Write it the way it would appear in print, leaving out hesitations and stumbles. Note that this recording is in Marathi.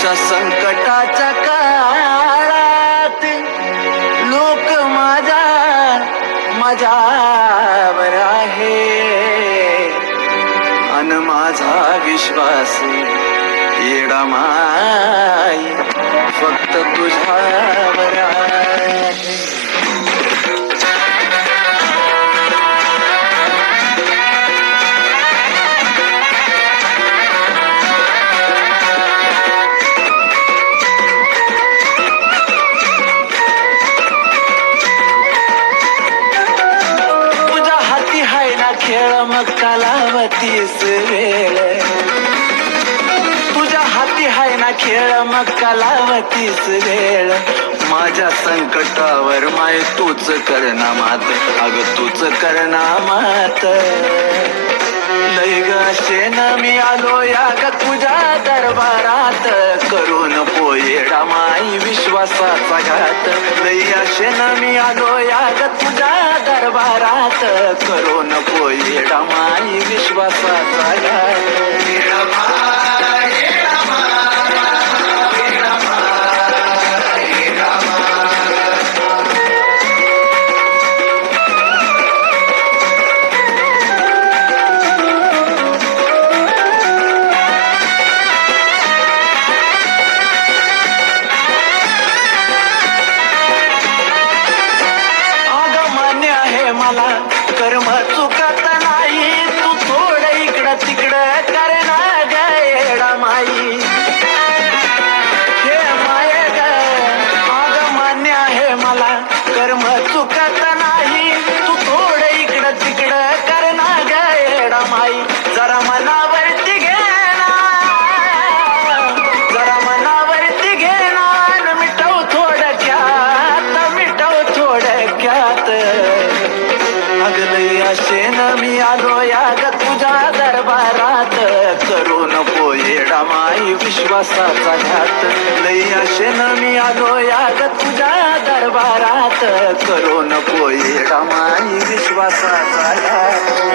अशा संकटाच्या काळात लोक माझ्यावर आहे अन माझा विश्वास येडा माई फक्त तुझ्यावर आहे. खेळ मग कालावतीस वेळ तुझ्या हाती हाय ना खेळ मग कालावतीस वेळ माझ्या संकटावर माय तूच करना मात अग तूच करना मात लय ग शेन मी आलो या ग तुझ्या दरबारात करून पोयेडा माई विश्वासाचा घात लय शेन मी आलो या ग तुझ्या दरबारात करून पोयेडा माई विश्वासाचा घात. मला कर्म चुकत नाही तू थोडं इकडं तिकडं करना गयडा माई हे माय ग आग मान्य आहे मला कर्म चुकत नाही तू थोडं इकडं तिकडं करना गयडा माई जरा मनावरती घेना मिटव थोडक्यात शेन मी आलो या ग तुझ्या दरबारात करून पोयेडा माई विश्वासाचा घात लय शेन मी आलो या ग तुझ्या दरबारात करून पोयेडा माई विश्वासाचा घात.